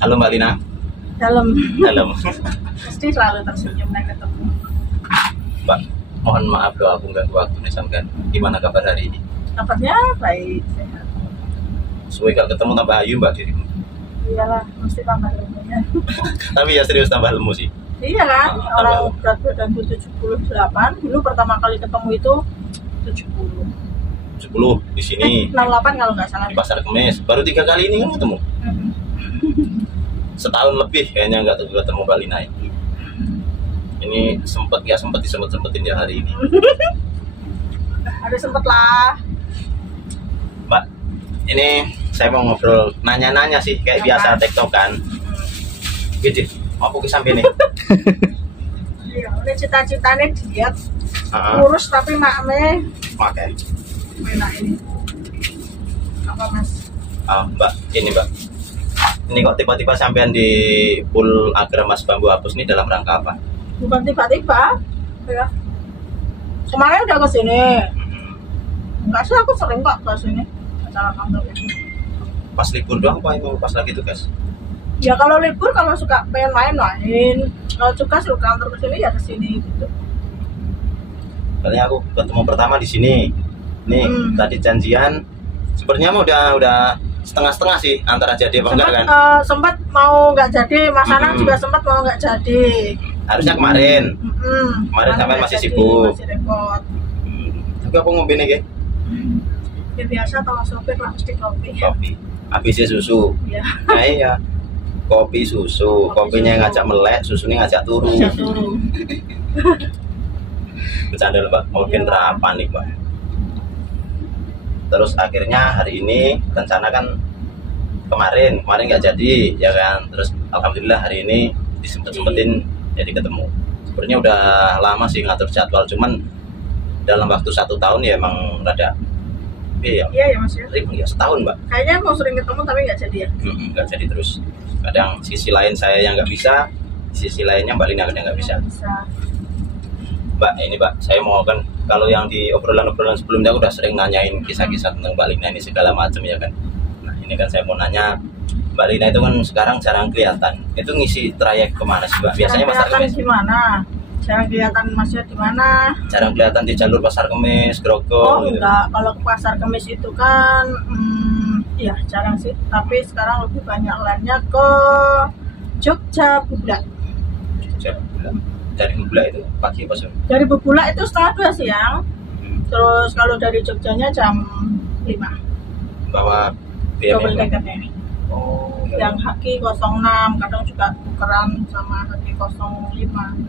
Halo Mbak Lina. Dalam. Mesti selalu tersenyum nek ketemu. Mbak, mohon maaf loh aku ganggu waktunya sampean. Gimana kabar hari ini? Kabarnya baik, sehat. Suwe gak ketemu tambah ayu Mbak dirimu. Iyalah, mesti tambah ilmunya. Tapi ya serius tambah ilmu sih. Iya kan, orang berat badanku 78, dulu pertama kali ketemu itu 70 di sini. 68 kalau nggak salah. Di Pasar Kemis. Baru 3 kali ini kan ketemu. Setahun lebih kayaknya nggak ketemu Mbak Lina. Ini sempet disempet-sempetin ya hari ini. Ada sempet lah. Mbak, ini saya mau ngobrol, nanya-nanya sih kayak biasa TikTok kan. Gitu, mau aku sampai nih. Iya, udah cita-citanya diet, kurus tapi makme. Pakai. Enak ini. Apa Mas? Mbak, ini Mbak. Ini kok tiba-tiba sampean di pool Agra Mas Bambu Hapus ini dalam rangka apa? Bukan tiba-tiba, ya. Kemarin udah ke sini. Enggak sih, aku sering kok ke sini acara kantor itu. Pas libur doang apa emang pas lagi tugas? Ya kalau libur, kalau suka pengen main. Kalau tugas suka kantor ke sini ya ke sini gitu. Soalnya aku ketemu pertama di sini. Nih, tadi janjian. Sebenarnya udah setengah-setengah sih antara jadi apa enggak kan? Sempat mau nggak jadi, Mas Anang juga sempat mau nggak jadi. Harusnya kemarin. Kemarin sampai masih sibuk. Masih repot. Tapi aku ngopi nih, Ge. Ya biasa kalau sopir lah mesti kopi. Habisnya susu. Iya. Nah, iya. Kopi susu, kopinya ngajak melek, susunya ngajak turu. Bercanda Mbak, mau penerapan nih Mbak. Terus akhirnya hari ini rencana kan kemarin nggak jadi ya kan. Terus alhamdulillah hari ini disempet-sempetin jadi ketemu. Sebenarnya udah lama sih ngatur jadwal, cuman dalam waktu 1 tahun ya emang rada iya ya Mas ya. Ribet ya, setahun Mbak. Kayaknya mau sering ketemu tapi nggak jadi ya. Nggak jadi terus. Kadang sisi lain saya yang nggak bisa, sisi lainnya Mbak Lina kadang nggak bisa. Mbak, ini Mbak, saya mau kan kalau yang di obrolan-obrolan sebelumnya aku udah sering nanyain kisah-kisah tentang Mbak Lina ini segala macam ya kan. Nah ini kan saya mau nanya, Mbak Lina itu kan sekarang jarang kelihatan. Itu ngisi trayek kemana sih Mbak? Biasanya Pasar Kemis. Gimana? Jarang kelihatan Masnya di mana? Jarang kelihatan di jalur Pasar Kemis, Grogol. Oh gitu. Enggak, kalau ke Pasar Kemis itu kan, ya jarang sih. Tapi sekarang lebih banyak lainnya ke Jogja Bubulak. Dari Bubulak itu pagi apa sore? Dari Bubulak itu 1:30 siang. Terus kalau dari Jogjanya jam 5. Bawa double dekatnya. Oh. Yang Haki 06, kadang juga tukeran sama Haki 05.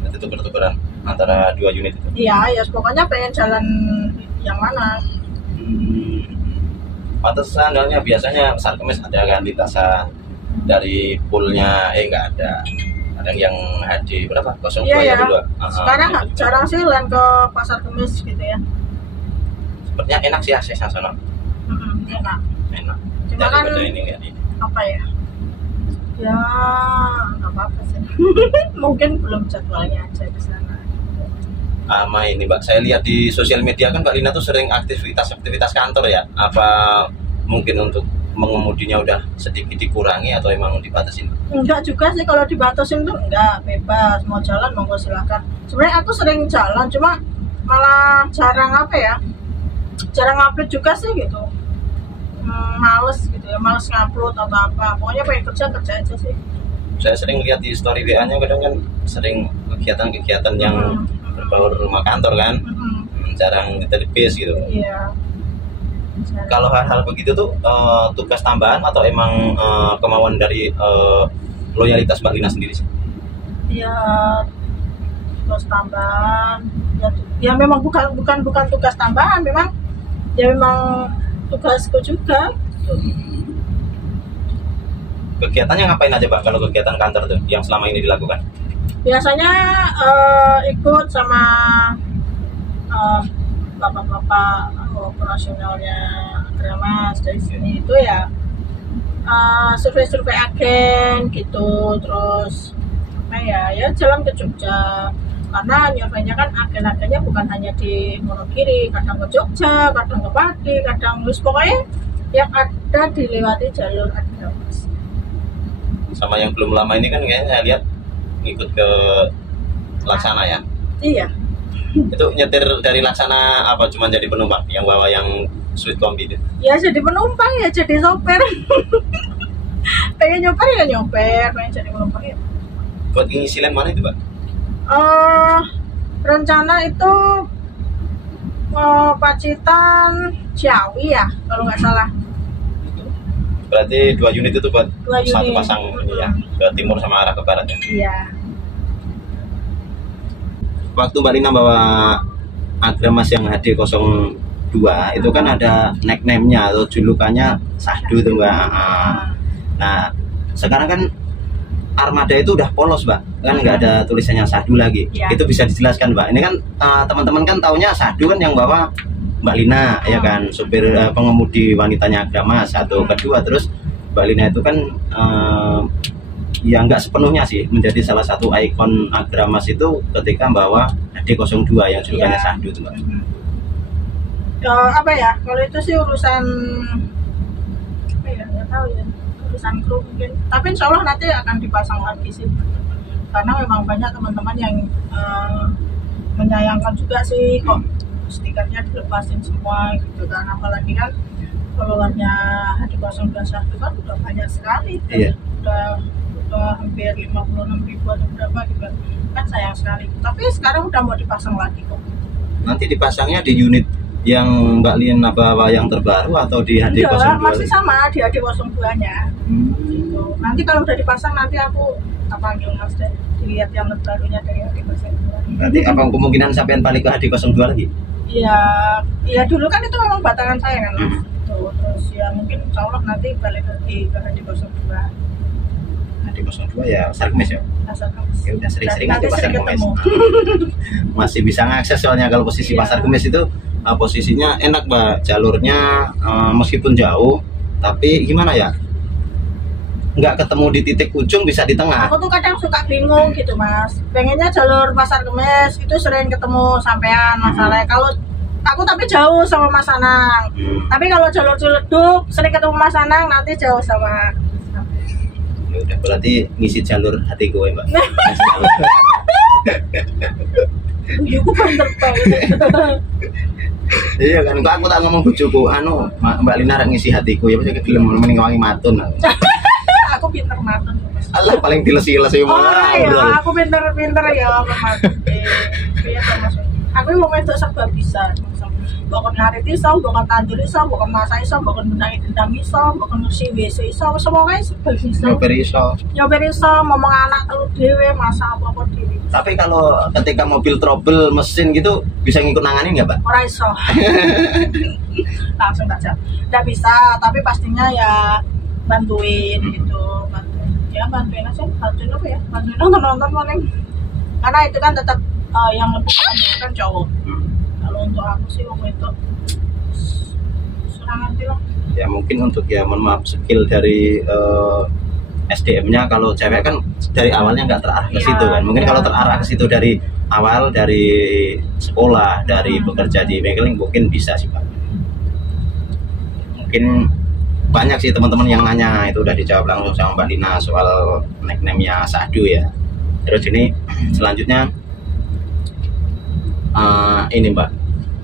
Itu tuker-tukeran antara 2 unit itu? Iya, ya pokoknya pengen jalan yang mana. Pantesan soalnya biasanya Pasar Kemis ada kan lintasan dari poolnya, nggak ada. Ada yang HD berapa? 02 iya, ya, 2. Sekarang jarang sih lain ke Pasar Kemis gitu ya. Sepertinya enak sih aksesnya sana. Enak. Cuma dari kan ini nggak ini. Apa ya? Ya nggak apa-apa sih. Mungkin belum jadwalnya aja di sana. Sama ini Mbak, saya lihat di sosial media kan Mbak Lina tuh sering aktivitas kantor ya. Apa mungkin untuk mengemudinya udah sedikit dikurangi atau emang dibatasin? Enggak juga sih, kalau dibatasin tuh enggak, bebas mau jalan monggo silakan. Sebenarnya aku sering jalan, cuma malah jarang jarang upload juga sih gitu. Males gitu ya, males ngupload atau apa, pokoknya pengen kerja aja sih. Saya sering lihat di story WA-nya kadang kan sering kegiatan-kegiatan yang berbau rumah kantor kan, jarang di televisi gitu. Iya. Kalau hal-hal begitu tuh tugas tambahan atau emang kemauan dari loyalitas Mbak Lina sendiri sih? Iya, tugas tambahan. Ya memang bukan tugas tambahan, memang tugasku juga. Kegiatannya ngapain aja Pak kalau kegiatan kantor tuh yang selama ini dilakukan? Biasanya ikut sama bapak-bapak operasionalnya Agramas dari sini itu ya survei agen gitu, terus apa ya jalan ke Jogja karena nyurveinya kan agen-agennya bukan hanya di Wonogiri, kadang ke Jogja, kadang ke Pati, kadang pokoknya yang ada dilewati jalur Agramas. Sama yang belum lama ini kan kayaknya saya lihat ngikut ke Laksana ya. Iya. Itu nyetir dari Laksana apa cuma jadi penumpang yang bawa yang Sweet Kombi itu? Ya jadi penumpang ya jadi sopir. Pengen nyoper ya nyoper, pengen jadi penumpang ya. Buat ngisi lain mana itu, Pak? Rencana itu Pacitan Ciawi ya kalau nggak salah. Berarti 2 unit itu buat 2 unit. satu pasang ini ya, ke timur sama arah ke barat ya. Iya. Waktu Mbak Lina bawa Agramas yang HD02 itu kan ada nickname-nya atau julukannya Sahdu tuh Mbak. Nah, sekarang kan armada itu udah polos Mbak, kan nggak ada tulisannya Sahdu lagi. Ya. Itu bisa dijelaskan Mbak. Ini kan teman-teman kan taunya Sahdu kan yang bawa Mbak Lina ya kan, supir pengemudi wanitanya Agramas. Satu, kedua terus Mbak Lina itu kan ya nggak sepenuhnya sih menjadi salah satu ikon Agramas itu ketika bawa HD02 yang julukannya Sahdu itu Mbak. Apa ya, kalau itu sih urusan apa ya, nggak tahu ya, urusan kru mungkin, tapi insya Allah nanti akan dipasang lagi sih, karena memang banyak teman-teman yang menyayangkan juga sih kok stikernya dilepasin semua gitu kan, apalagi kan followernya HD02 Sahdu kan udah banyak sekali. Iya. Udah hampir 56.000 atau berapa gitu kan, sayang sekali. Tapi sekarang udah mau dipasang lagi kok. Nanti dipasangnya di unit yang Mbak Lina bawa yang terbaru atau di HD02? Enggak, masih sama di HD02 nya. Gitu. Nanti kalau udah dipasang nanti aku panggil Mas deh, dilihat yang terbarunya dari HD02. Berarti apa kemungkinan sampean balik ke HD02 lagi? Iya dulu kan itu memang batangan saya kan Mas. Terus ya mungkin insya Allah nanti balik lagi ke HD02. HD02 ya Pasar Kemis ya? Pasar Kemis. Ya udah sering-sering Nanti aja Pasar sering Kemis. ketemu. Masih bisa ngakses soalnya kalau posisi Iya. Pasar Kemis itu posisinya enak Mbak, jalurnya meskipun jauh tapi gimana ya, nggak ketemu di titik ujung, bisa di tengah. Aku tuh kadang suka bingung gitu Mas, pengennya jalur Pasar Kemis itu sering ketemu sampean masalahnya. Kalau aku tapi jauh sama Mas Anang, tapi kalau jalur Ciledug sering ketemu Mas Anang, nanti jauh sama. Ya udah berarti ngisi jalur hati gue Mbak. Iya, aku bener banget. Iya kan, kok aku tak ngomong bujuku, Mbak Lina rek ngisi hatiku ya, pasti gelem mending wangi matun. Aku pinter matun Mas. Allah paling dilesi-lesi Oh iya, aku pinter ya matun. Iya Mas. Aku mau itu serba bisa. Bahkan ngarit iso, bahkan tandur iso, bahkan masak iso, bahkan benahi gendang iso, bahkan ngersi WC iso, semuanya serba bisa. Nyobain iso, ngomong anak telu dhewe, masak apa-apa dhewe. Tapi kalau ketika mobil trouble mesin gitu bisa ngikut nanganin nggak Pak? Ora iso. Langsung saja. Nggak bisa, tapi pastinya ya bantuin gitu, bantuin. Ya bantuin aja, bantuin apa ya? Bantuin nonton paling. Karena itu kan tetap yang lebih kan cowok. Kalau untuk aku sih waktu itu serangan lah. Ya mungkin untuk ya mohon maaf skill dari SDM-nya, kalau cewek kan dari awalnya nggak terarah ke situ kan. Mungkin kalau terarah ke situ dari awal, dari sekolah, dari bekerja di bengkeling mungkin bisa sih Pak. Mungkin banyak sih teman-teman yang nanya, itu udah dijawab langsung sama Mbak Lina soal nickname-nya Sahdu ya. Terus ini selanjutnya ini Mbak,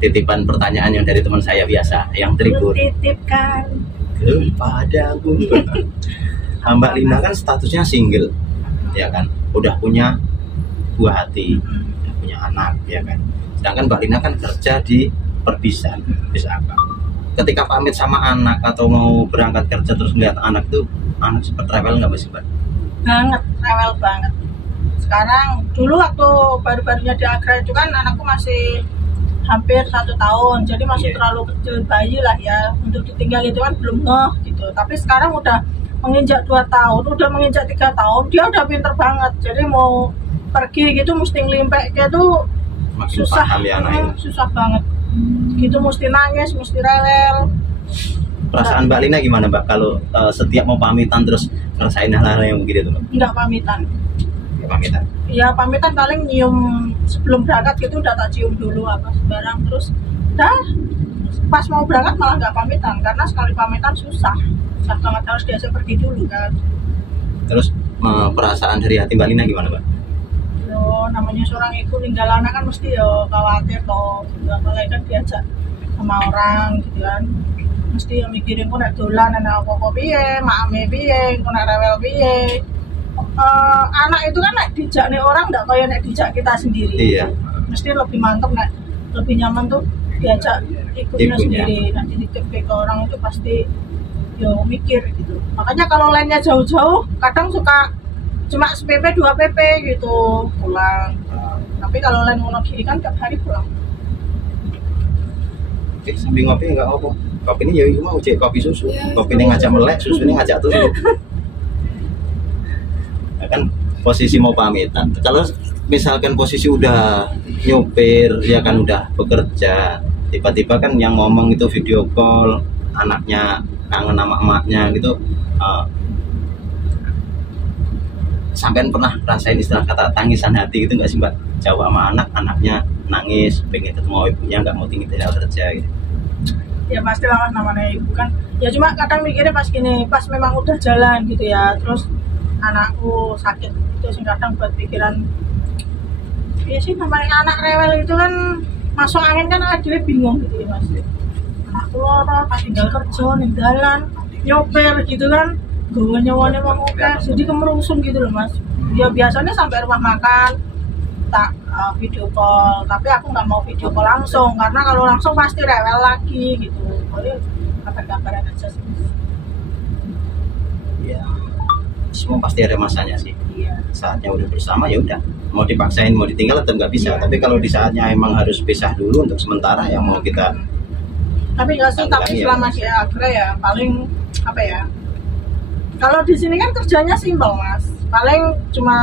titipan pertanyaan yang dari teman saya biasa yang tribun. Titipkan Kepadaku. Mbak Lina kan statusnya single, ya kan, udah punya buah hati, udah punya anak, ya kan. Sedangkan Mbak Lina kan kerja di Perbisan, bisa apa? Ketika pamit sama anak atau mau berangkat kerja terus melihat anak tuh, anak sempat rewel nggak sih Mbak? Banget, rewel banget. Sekarang dulu waktu baru-barunya di Agra itu kan anakku masih hampir 1 tahun, jadi masih terlalu kecil bayi lah ya untuk ditinggal, itu kan belum ngeh gitu. Tapi sekarang udah menginjak 2 tahun, udah menginjak 3 tahun, dia udah pinter banget. Jadi mau pergi gitu mesti ngelimpeknya tuh Makin susah, paham ya anak ini. susah banget. Gitu mesti nangis, mesti rewel. Perasaan Mbak Lina gimana Mbak kalau setiap mau pamitan terus ngerasain hal-hal yang begitu tuh Mbak? Enggak pamitan. Ya, pamitan. Ya pamitan paling nyium sebelum berangkat gitu, udah tak cium dulu apa sembarang, terus udah pas mau berangkat malah nggak pamitan, karena sekali pamitan susah banget, harus diajak pergi dulu kan. Terus perasaan dari hati Mbak Lina gimana, Mbak? Yo, namanya seorang ibu ninggal anak kan mesti yo khawatir toh, apalagi kan diajak sama orang gitu kan, mesti yo mikirin kok nek dolan anak apa piye, makame piye, kok nek rewel piye. Anak itu kan nek dijak nih orang nggak kayak nek dijak kita sendiri. Iya. Mesti lebih mantap, nek lebih nyaman tuh diajak ibunya sendiri. Nanti dititip ke orang itu pasti yo mikir gitu. Makanya kalau lainnya jauh-jauh kadang suka cuma PP 2 PP gitu pulang. Tapi kalau lain Wonogiri kan tiap hari pulang. Oke, sambil ngopi enggak apa. Kopi ini ya mau cek kopi susu. Kopi ini ngajak melek, susu ini ngajak tuh. Nah, kan posisi mau pamitan. Kalau misalkan posisi udah nyopir, ya kan udah bekerja, tiba-tiba kan yang ngomong itu video call, anaknya kangen sama emaknya gitu. Sampean pernah rasain istilah kata tangisan hati gitu nggak sih, Mbak? Jawab sama anaknya nangis, pengen ketemu ibunya, nggak mau tinggal kerja gitu. Ya pasti lah namanya ibu kan. Ya cuma kadang mikirnya pas gini, pas memang udah jalan gitu ya, terus anakku sakit itu sih kadang buat pikiran. Ya sih namanya anak rewel itu kan masuk angin kan akhirnya bingung gitu ya Mas. Anakku loro pas tinggal kerja ninggalan nyopir gitu kan, gue nyawanya mau jadi kemerungsung gitu loh Mas. Ya biasanya sampai rumah makan tak video call, tapi aku nggak mau video call langsung karena kalau langsung pasti rewel lagi gitu. Boleh kabar-kabaran aja sih. Iya, semua pasti ada masanya sih. Iya. Saatnya udah bersama ya udah, mau dipaksain mau ditinggal tetap nggak bisa. Tapi kalau di saatnya emang harus pisah dulu untuk sementara ya mau kita. Tapi nggak sih, tapi selama si akhirnya ya paling apa ya? Kalau di sini kan kerjanya simpel Mas, paling cuma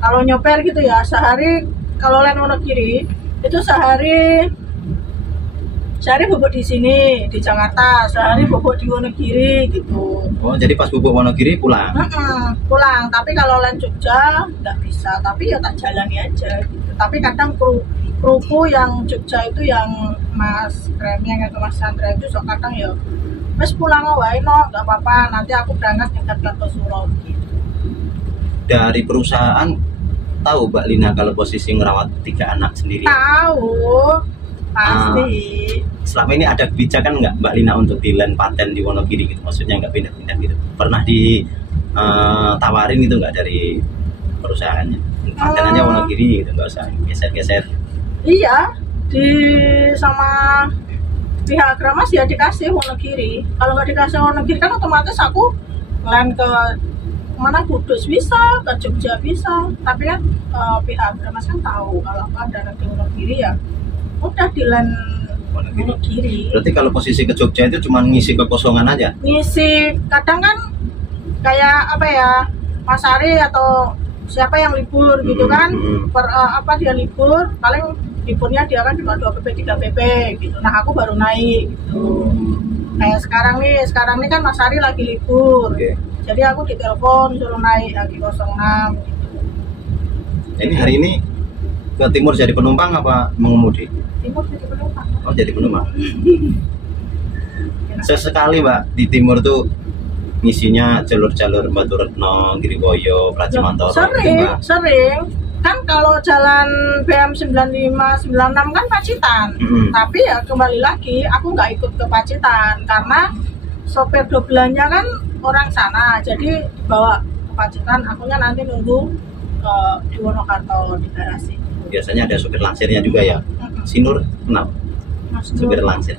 kalau nyopir gitu ya sehari, kalau lain Wonogiri itu sehari bobok di sini di Jakarta, sehari bobok di Wonogiri gitu. Oh jadi pas bobok Wonogiri pulang? Pulang, tapi kalau lain Jogja nggak bisa, tapi ya tak jalani aja gitu. Tapi kadang kruku yang Jogja itu yang Mas Kremeng atau Mas Sandra itu sok kadang ya mas pulang wae no, nggak apa-apa, nanti aku berangkat nyekat ke Suro gitu. Dari perusahaan tahu Mbak Lina kalau posisi ngerawat 3 anak sendiri? Tahu, pasti. Selama ini ada kebijakan nggak Mbak Lina untuk di land paten di Wonogiri gitu? Maksudnya nggak pindah-pindah gitu? Pernah ditawarin gitu nggak dari perusahaannya? Paten aja Wonogiri gitu, nggak usah geser-geser. Iya, sama pihak Gramas ya dikasih Wonogiri. Kalau nggak dikasih Wonogiri kan otomatis aku land ke mana, Kudus bisa, ke Jogja bisa. Tapi kan pihak Gramas kan tahu kalau aku ada di Wonogiri ya udah di land Wonogiri. Berarti kalau posisi ke Jogja itu cuma ngisi kekosongan aja? Ngisi, kadang kan kayak apa ya, Mas Ari atau siapa yang libur gitu kan, dia libur, paling liburnya dia kan cuma 2 PP 3 PP gitu. Nah aku baru naik gitu. Kayak sekarang nih kan Mas Ari lagi libur. Jadi aku ditelepon suruh naik lagi 06 gitu. Ini hari ini ke timur jadi penumpang apa mengemudi? Timur jadi penumpang. Oh jadi penumpang. Sesekali Mbak di timur tuh ngisinya jalur-jalur Baturetno, Girikoyo, Pracimantoro. Sering. Kan kalau jalan BM 95, 96 kan Pacitan. Tapi ya kembali lagi aku nggak ikut ke Pacitan karena sopir dobelanya kan orang sana. Jadi dibawa ke Pacitan, akunya nanti nunggu di Wonokarto di garasi. Biasanya ada sopir langsirnya juga ya. Sinur kenapa? Sopir langsir.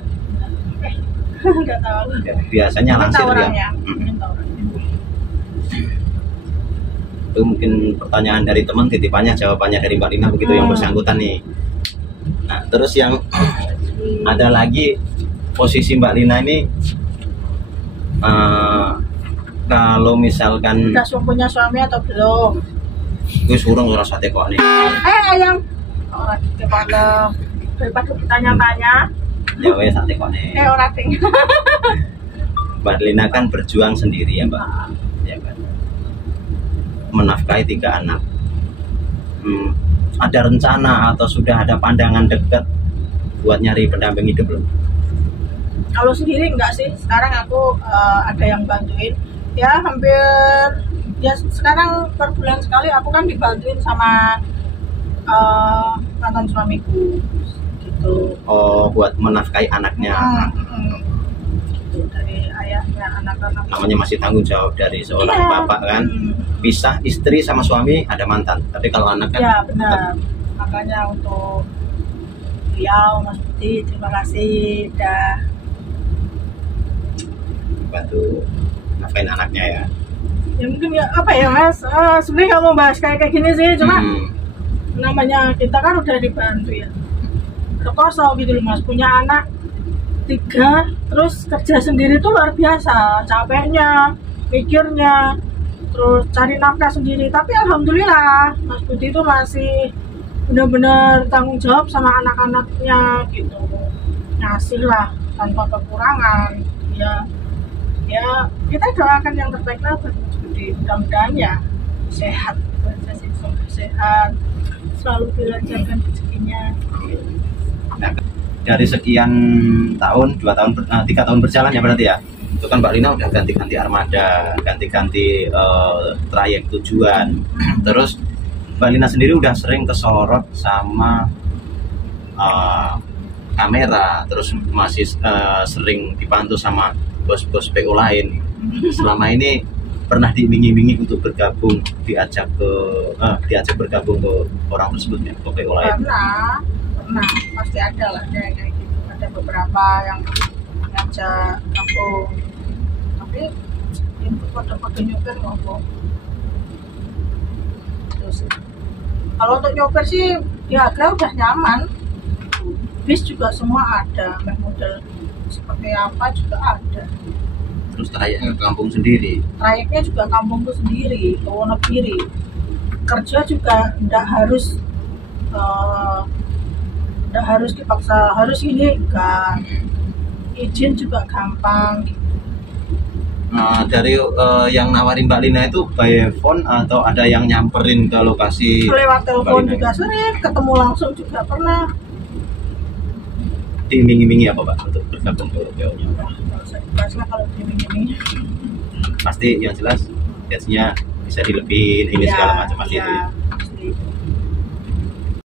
Nggak tahu. Biasanya langsir ya. Itu mungkin pertanyaan dari teman, titipannya jawabannya dari Mbak Lina begitu yang bersangkutan nih. Nah terus yang ada lagi posisi Mbak Lina ini kalau misalkan udah punya suami atau belum? Gue surung rasa tekok nih. Ayam. Oh, daripada ditanya-tanya. Ya wes tekok nih. Ora ting. Mbak Lina kan berjuang sendiri ya Mbak. Ya kan. Menafkahi 3 anak. Ada rencana atau sudah ada pandangan dekat buat nyari pendamping hidup belum? Kalau sendiri enggak sih, sekarang aku ada yang bantuin ya, hampir ya sekarang per bulan sekali aku kan dibantuin sama mantan suamiku gitu. Oh, buat menafkahi anaknya. Gitu, dari ayahnya anak-anak. Namanya masih tanggung jawab dari seorang Iya. bapak kan. Pisah istri sama suami ada mantan, tapi kalau anak kan Ya benar, makanya untuk beliau Mas Budi terima kasih udah bantu nafkahin anaknya ya. ya mungkin ya apa ya Mas, sebenarnya nggak mau bahas kayak gini sih, cuma namanya kita kan udah dibantu ya, kosong gitu loh Mas, punya anak 3 terus kerja sendiri tuh luar biasa capeknya, mikirnya, terus cari nafkah sendiri. Tapi alhamdulillah Mas Budi itu masih benar-benar tanggung jawab sama anak-anaknya gitu, ngasih lah tanpa kekurangan ya. Ya kita doakan yang terbaik lah buat Mas Budi, mudah-mudahan ya sehat aja sih, semoga sehat, selalu dilancarkan rezekinya. Nah, dari sekian tahun, 3 tahun berjalan ya berarti ya, itu kan Mbak Lina udah ganti-ganti armada, ganti-ganti trayek tujuan. Terus Mbak Lina sendiri udah sering kesorot sama kamera, terus masih sering dibantu sama bos-bos PO lain. Selama ini pernah diiming-imingi untuk bergabung, diajak bergabung ke orang tersebut ya, ke PO lain? Pernah, pasti ada lah kayak gitu. Ada beberapa yang ngajak gabung, tapi untuk kode-kode nyopir ngomong. Terus kalau untuk nyopir sih di Agra udah nyaman, bis juga semua ada, model seperti apa juga ada. Terus trayeknya ke kampung sendiri? Trayeknya juga kampungku sendiri, ke Wonogiri. Kerja juga nggak harus dipaksa harus ini, enggak, izin juga gampang. Nah, dari yang nawarin Mbak Lina itu by phone atau ada yang nyamperin ke lokasi? Lewat telepon juga sering, ketemu langsung juga pernah. Diiming-imingi apa Pak untuk bergabung ke PO-nya? Kalau saya dibahas lah kalau ini Pasti yang jelas gajinya bisa dilebihin, ini segala macam pasti itu ya.